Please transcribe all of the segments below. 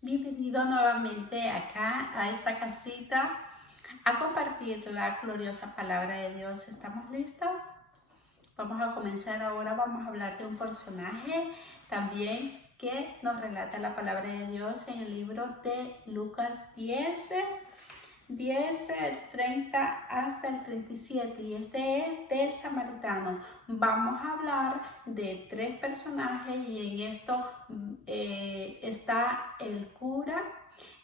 Bienvenido nuevamente acá a esta casita a compartir la gloriosa palabra de Dios. ¿Estamos listos? Vamos a comenzar ahora. Vamos a hablar de un personaje también que nos relata la palabra de Dios en el libro de Lucas 30 hasta el 37, y este es del samaritano. Vamos a hablar de tres personajes y en esto está el cura,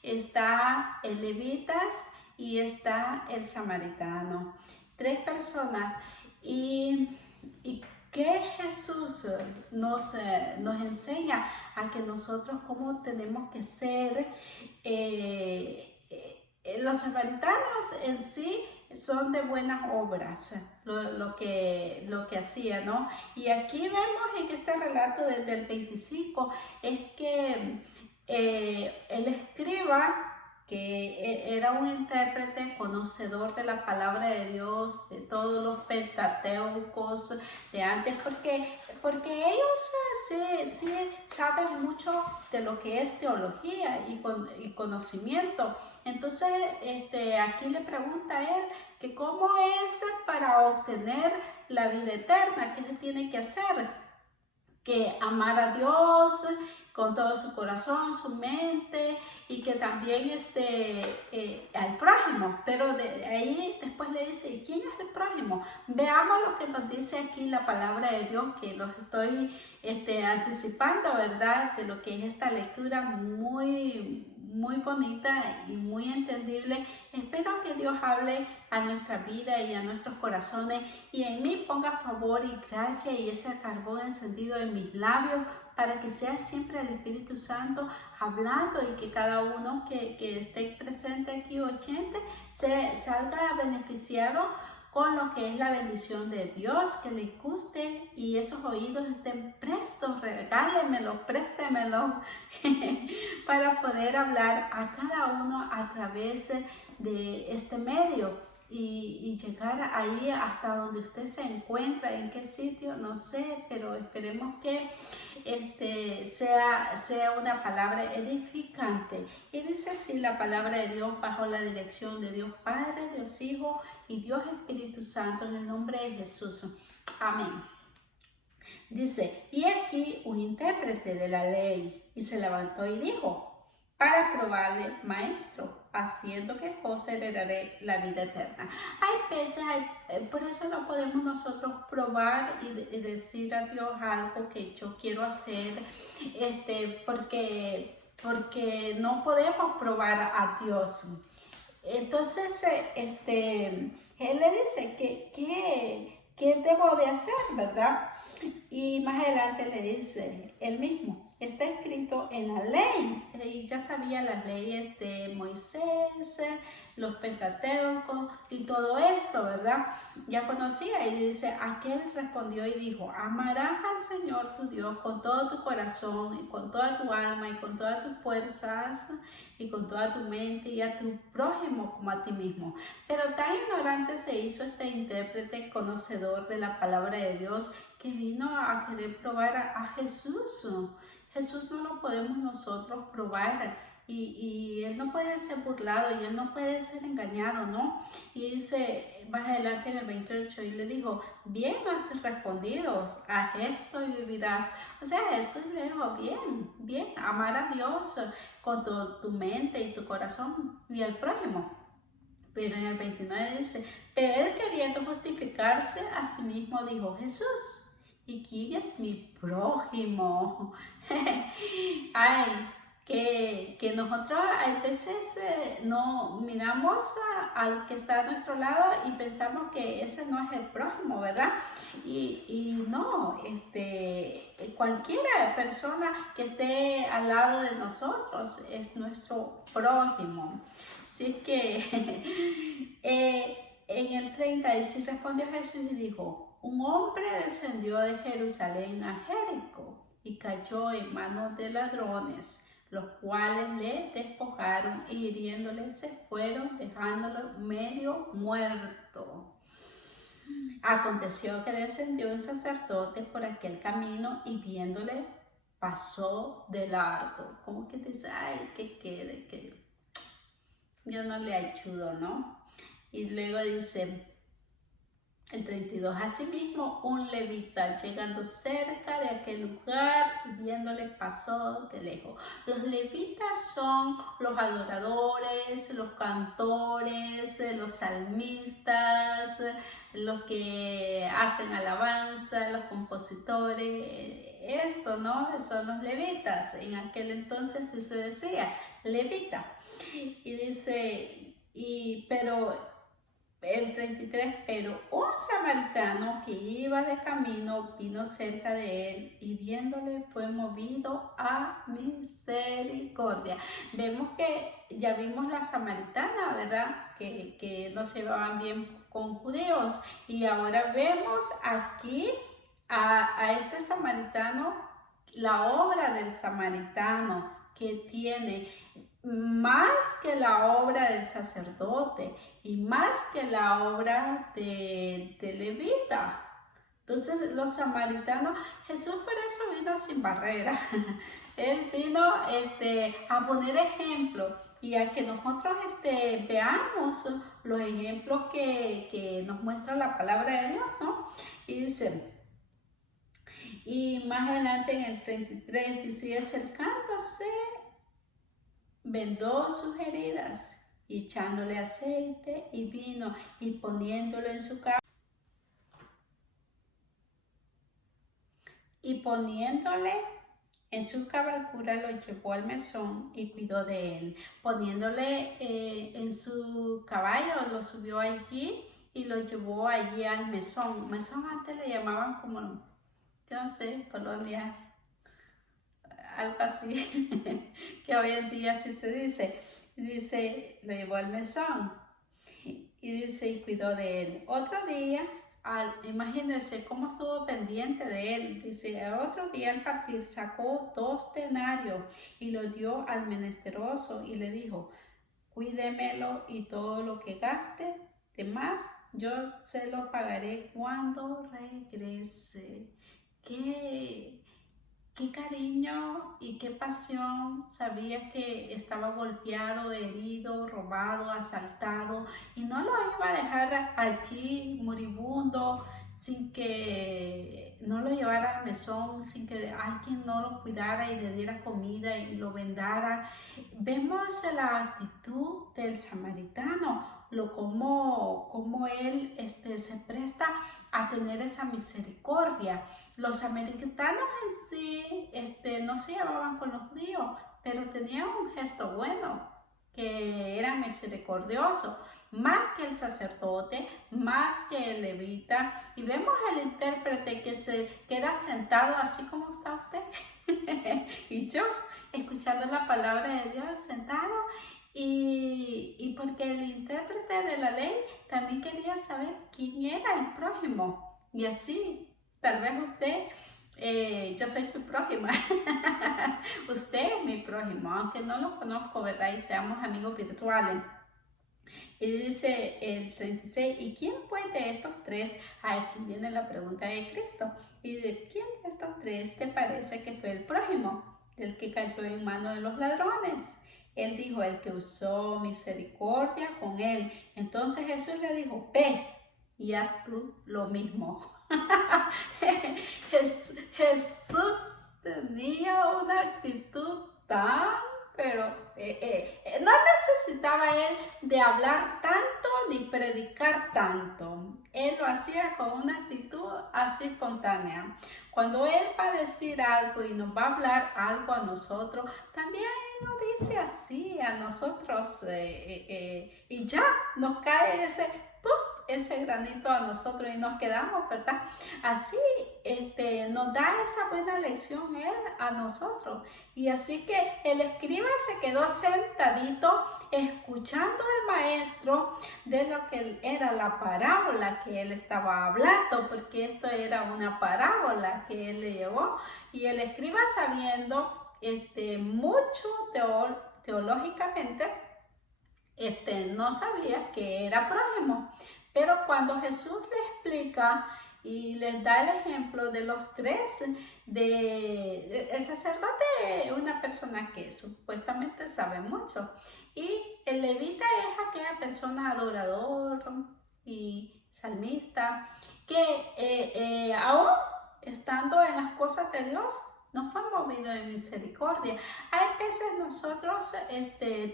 está el levitas y está el samaritano. Tres personas y que Jesús nos enseña a que nosotros cómo tenemos que ser. Los samaritanos en sí son de buenas obras, lo que hacían, ¿no? Y aquí vemos en este relato desde el 25, es que el escriba, que era un intérprete conocedor de la palabra de Dios, de todos los pentateucos de antes, porque ellos sí saben mucho de lo que es teología y conocimiento. Entonces, aquí le pregunta a él que cómo es para obtener la vida eterna, qué se tiene que hacer. Que amar a Dios con todo su corazón, su mente, y que también al prójimo. Pero de ahí después le dice, ¿quién es el prójimo? Veamos lo que nos dice aquí la palabra de Dios, que los estoy anticipando, ¿verdad? De lo que es esta lectura muy bonita y muy entendible. Espero que Dios hable a nuestra vida y a nuestros corazones, y en mí ponga favor y gracia y ese carbón encendido en mis labios, para que sea siempre el Espíritu Santo hablando, y que cada uno que esté presente aquí oyente se salga beneficiado con lo que es la bendición de Dios, que le guste y esos oídos estén prestos. Regálemelo, préstemelo para poder hablar a cada uno a través de este medio. Y llegar ahí hasta donde usted se encuentra, en qué sitio, no sé, pero esperemos que sea una palabra edificante. Y dice así la palabra de Dios, bajo la dirección de Dios Padre, Dios Hijo y Dios Espíritu Santo, en el nombre de Jesús. Amén. Dice, y aquí un intérprete de la ley, y se levantó y dijo, para probarle, maestro, haciendo qué cosa heredaré la vida eterna. Hay veces, por eso no podemos nosotros probar y decir a Dios algo que yo quiero hacer, porque no podemos probar a Dios. Entonces, él le dice ¿qué debo de hacer, verdad? Y más adelante le dice él mismo, está escrito en la ley. Y ya sabía las leyes de Moisés, los Pentateucos y todo esto, ¿verdad? Ya conocía. Y dice, aquel respondió y dijo, amarás al Señor tu Dios con todo tu corazón y con toda tu alma y con todas tus fuerzas y con toda tu mente, y a tu prójimo como a ti mismo. Pero tan ignorante se hizo este intérprete conocedor de la palabra de Dios, que vino a querer probar a Jesús. Jesús no lo podemos nosotros probar, y él no puede ser burlado y él no puede ser engañado, ¿no? Y dice más adelante en el 28, y le dijo, bien has respondido, haz esto y vivirás. O sea, Jesús le dijo, bien, amar a Dios con tu mente y tu corazón y al prójimo. Pero en el 29 dice, pero él, queriendo justificarse a sí mismo, dijo, Jesús, ¿y quién es mi prójimo? Ay, que nosotros a veces no miramos al que está a nuestro lado y pensamos que ese no es el prójimo, ¿verdad? Y no, cualquier persona que esté al lado de nosotros es nuestro prójimo. Así que en el 30 dice, respondió Jesús y dijo, un hombre descendió de Jerusalén a Jericó y cayó en manos de ladrones, los cuales le despojaron y hiriéndole se fueron, dejándolo medio muerto. Aconteció que descendió un sacerdote por aquel camino y viéndole, pasó de largo. Como que dice, ay, que quede, que yo no le ayudo, ¿no? Y luego dice el 32, asimismo un levita llegando cerca de aquel lugar y viéndole pasó de lejos. Los levitas son los adoradores, los cantores, los salmistas, los que hacen alabanza, los compositores. Esto, ¿no? Son los levitas. En aquel entonces sí se decía levita. Y dice, pero el 33, pero un samaritano que iba de camino vino cerca de él y viéndole fue movido a misericordia. Vemos que ya vimos la samaritana, ¿verdad? Que no se llevaban bien con judíos, y ahora vemos aquí a este samaritano, la obra del samaritano que tiene más que la obra del sacerdote y más que la obra de levita. Entonces los samaritanos, Jesús por eso vino sin barrera. Él vino a poner ejemplo y a que nosotros veamos los ejemplos que nos muestra la palabra de Dios, ¿no? Y dice, y más adelante en el 33 dice, acercándose, vendó sus heridas, y echándole aceite y vino y poniéndolo en su cabeza. Y poniéndole en su cabalgura lo llevó al mesón y cuidó de él. Poniéndole en su caballo, lo subió allí y lo llevó allí al mesón. Mesón antes le llamaban como, yo no sé, colonias, algo así, que hoy en día así se dice. Dice, lo llevó al mesón y dice, y cuidó de él. Otro día, imagínense cómo estuvo pendiente de él. Dice, otro día al partir sacó 2 denarios y lo dio al menesteroso y le dijo, cuídemelo y todo lo que gaste de más, yo se lo pagaré cuando regrese. Qué cariño y qué pasión. Sabía que estaba golpeado, herido, robado, asaltado, y no lo iba a dejar allí moribundo sin que no lo llevara al mesón, sin que alguien no lo cuidara y le diera comida y lo vendara. Vemos la actitud del samaritano, como él se presta a tener esa misericordia. Los samaritanos en sí no se llevaban con los judíos, pero tenían un gesto bueno, que era misericordioso, más que el sacerdote, más que el levita. Y vemos al intérprete que se queda sentado así como está usted y yo, escuchando la palabra de Dios, sentado. Y porque el intérprete de la ley también quería saber quién era el prójimo. Y así, tal vez usted, yo soy su prójima, usted es mi prójimo, aunque no lo conozco, ¿verdad? Y seamos amigos virtuales. Y dice el 36, ¿y quién pues de estos 3? Aquí viene la pregunta de Cristo. ¿Y de quién de estos 3 te parece que fue el prójimo del que cayó en manos de los ladrones? Él dijo, el que usó misericordia con él. Entonces Jesús le dijo, ve y haz tú lo mismo. Jesús tenía una actitud pero no necesitaba él de hablar tanto ni predicar tanto. Él lo hacía con una actitud así espontánea. Cuando él va a decir algo y nos va a hablar algo a nosotros, también él nos dice así a nosotros y ya nos cae ese granito a nosotros y nos quedamos, ¿verdad? Así nos da esa buena lección él a nosotros. Y así que el escriba se quedó sentadito escuchando al maestro de lo que era la parábola que él estaba hablando, porque esto era una parábola que él le llevó. Y el escriba, sabiendo mucho teológicamente, no sabía que era prójimo. Pero cuando Jesús le explica y les da el ejemplo de los tres. El sacerdote es una persona que supuestamente sabe mucho, y el levita es aquella persona adorador y salmista que aún estando en las cosas de Dios no fue movido en misericordia. Hay veces nosotros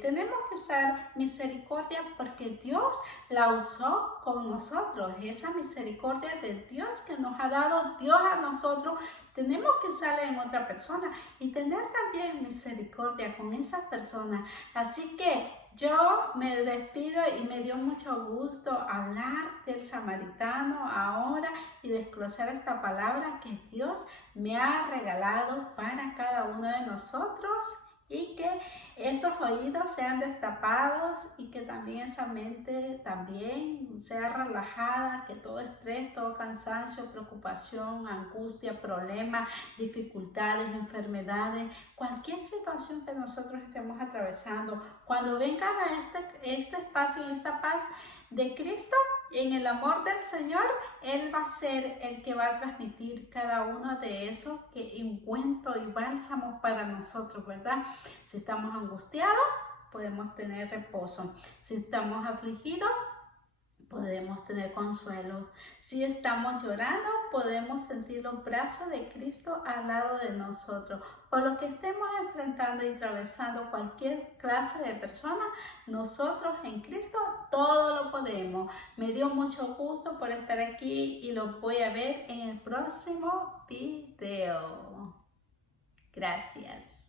tenemos que usar misericordia porque Dios la usó con nosotros. Esa misericordia de Dios que nos ha dado Dios a nosotros, tenemos que usarla en otra persona y tener también misericordia con esas personas. Así que yo me despido y me dio mucho gusto hablar del samaritano ahora y desglosar esta palabra que Dios me ha regalado para cada uno de nosotros, y que esos oídos sean destapados y que también esa mente también sea relajada, que todo estrés, todo cansancio, preocupación, angustia, problema, dificultades, enfermedades, cualquier situación que nosotros estemos atravesando, cuando vengan a este espacio, en esta paz de Cristo, en el amor del Señor, Él va a ser el que va a transmitir cada uno de esos ungüentos y bálsamos para nosotros, ¿verdad? Si estamos angustiados, podemos tener reposo. Si estamos afligidos, podemos tener consuelo. Si estamos llorando, podemos sentir los brazos de Cristo al lado de nosotros. Por lo que estemos enfrentando y atravesando cualquier clase de persona, nosotros en Cristo todo lo podemos. Me dio mucho gusto por estar aquí y lo voy a ver en el próximo video. Gracias.